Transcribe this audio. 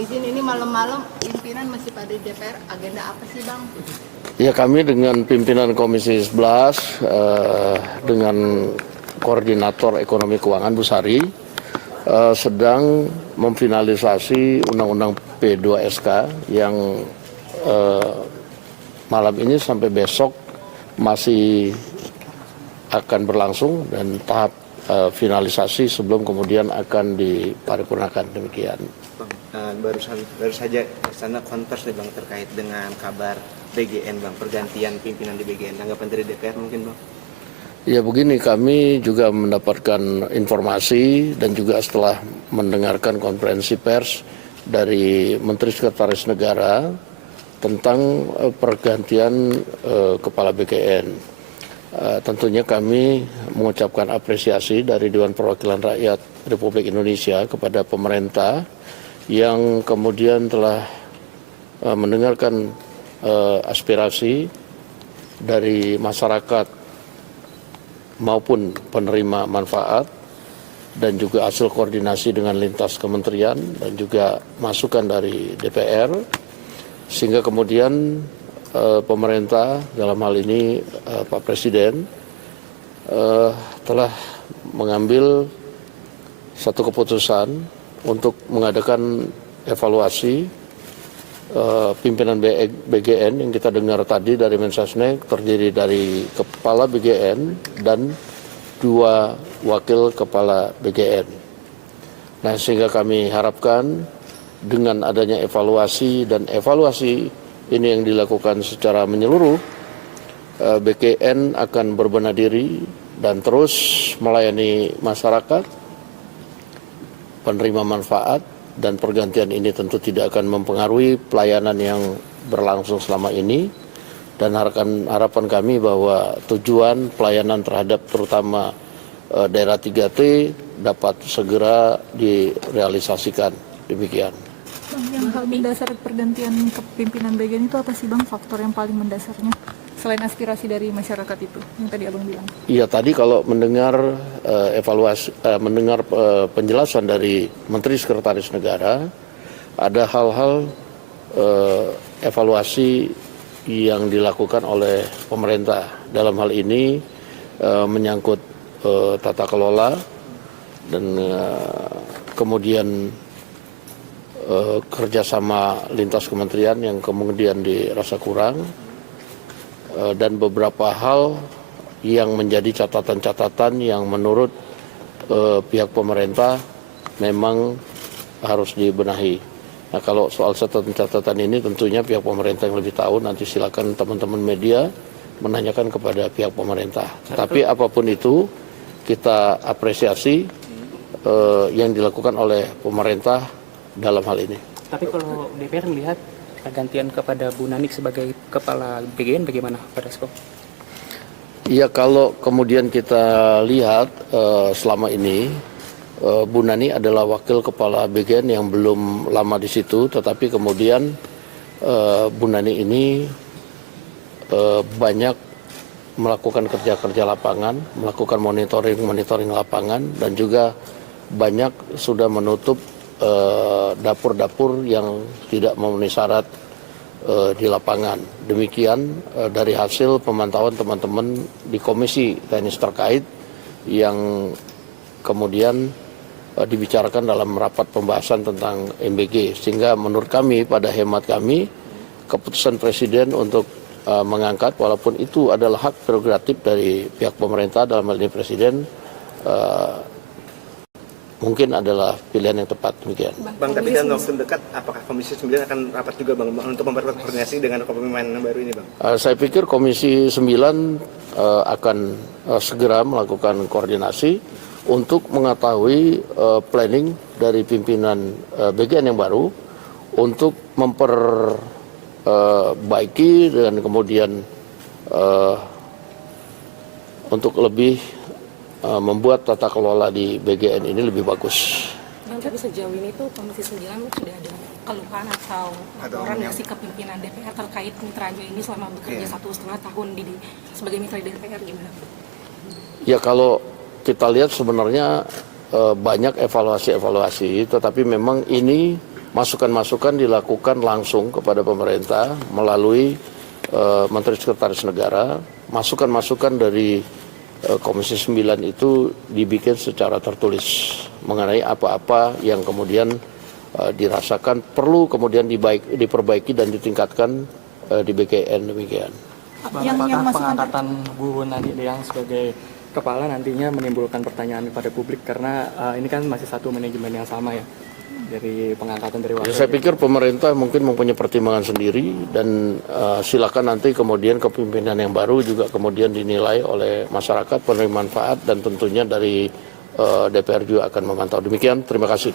izin ini malam-malam pimpinan masih pada DPR, agenda apa sih Bang? Ya, kami dengan pimpinan Komisi 11 dengan Koordinator Ekonomi Keuangan Bu Sari sedang memfinalisasi Undang-Undang P2SK yang malam ini sampai besok masih akan berlangsung dan tahap finalisasi sebelum kemudian akan diparipurnakan. Demikian. Baru saja sana konversi Bang terkait dengan kabar BGN Bang, pergantian pimpinan di BGN, tanggapan dari DPR mungkin Bang? Ya begini, kami juga mendapatkan informasi dan juga setelah mendengarkan konferensi pers dari Menteri Sekretaris Negara tentang pergantian kepala BGN. Tentunya kami mengucapkan apresiasi dari Dewan Perwakilan Rakyat Republik Indonesia kepada pemerintah yang kemudian telah mendengarkan aspirasi dari masyarakat maupun penerima manfaat dan juga hasil koordinasi dengan lintas kementerian dan juga masukan dari DPR, sehingga kemudian pemerintah dalam hal ini Pak Presiden telah mengambil satu keputusan untuk mengadakan evaluasi pimpinan BGN yang kita dengar tadi dari Mensesnek, terdiri dari kepala BGN dan 2 wakil kepala BGN. Nah, sehingga kami harapkan dengan adanya evaluasi dan evaluasi ini yang dilakukan secara menyeluruh, BGN akan berbenah diri dan terus melayani masyarakat, penerima manfaat, dan pergantian ini tentu tidak akan mempengaruhi pelayanan yang berlangsung selama ini, dan harapan kami bahwa tujuan pelayanan terhadap terutama daerah 3T dapat segera direalisasikan. Demikian. Bang, yang hal mendasar pergantian kepimpinan BGN itu apa sih Bang, faktor yang paling mendasarnya selain aspirasi dari masyarakat itu yang tadi Abang bilang? Iya, tadi kalau mendengar penjelasan dari Menteri Sekretaris Negara, ada hal-hal evaluasi yang dilakukan oleh pemerintah. Dalam hal ini menyangkut tata kelola dan kemudian kerjasama lintas kementerian yang kemudian dirasa kurang, dan beberapa hal yang menjadi catatan-catatan yang menurut pihak pemerintah memang harus dibenahi. Nah, kalau soal catatan-catatan ini tentunya pihak pemerintah yang lebih tahu, nanti silakan teman-teman media menanyakan kepada pihak pemerintah. Tapi apapun itu kita apresiasi yang dilakukan oleh pemerintah dalam hal ini. Tapi kalau DPR melihat pergantian kepada Bu Nanik sebagai kepala BGN bagaimana Pak Dasko? Ya, kalau kemudian kita lihat selama ini Bu Nani adalah wakil kepala BGN yang belum lama di situ, tetapi kemudian Bu Nani ini banyak melakukan kerja-kerja lapangan, melakukan monitoring lapangan, dan juga banyak sudah menutup dapur-dapur yang tidak memenuhi syarat di lapangan. Demikian dari hasil pemantauan teman-teman di komisi teknis terkait yang kemudian dibicarakan dalam rapat pembahasan tentang MBG. Sehingga menurut kami, pada hemat kami, keputusan Presiden untuk mengangkat, walaupun itu adalah hak prerogatif dari pihak pemerintah, dalam hal ini Presiden, mungkin adalah pilihan yang tepat. Demikian. Bang, tapi dalam waktu dekat apakah Komisi 9 akan rapat juga Bang untuk memperkuat koordinasi dengan kepemimpinan yang baru ini Bang? Saya pikir Komisi 9 akan segera melakukan koordinasi untuk mengetahui planning dari pimpinan BGN yang baru untuk memperbaiki dan kemudian untuk lebih membuat tata kelola di BGN ini lebih bagus. Bang, tapi sejauh ini tuh Komisi 9 sudah ada keluhan atau laporan nggak sih ke pimpinan DPR terkait mitranya ini selama bekerja 1,5 tahun sebagai mitra DPR gimana? Ya, kalau kita lihat sebenarnya banyak evaluasi-evaluasi, tetapi memang ini masukan-masukan dilakukan langsung kepada pemerintah melalui Menteri Sekretaris Negara. Masukan-masukan dari Komisi 9 itu dibikin secara tertulis mengenai apa-apa yang kemudian dirasakan perlu kemudian diperbaiki dan ditingkatkan di BKN demikian. Apakah pengangkatan Bu Nadia yang sebagai kepala nantinya menimbulkan pertanyaan kepada publik karena ini kan masih satu manajemen yang sama ya dari pengangkatan dari wakil. Ya, saya pikir pemerintah mungkin mempunyai pertimbangan sendiri dan silakan nanti kemudian kepemimpinan yang baru juga kemudian dinilai oleh masyarakat penerima manfaat dan tentunya dari DPR juga akan memantau. Demikian, terima kasih.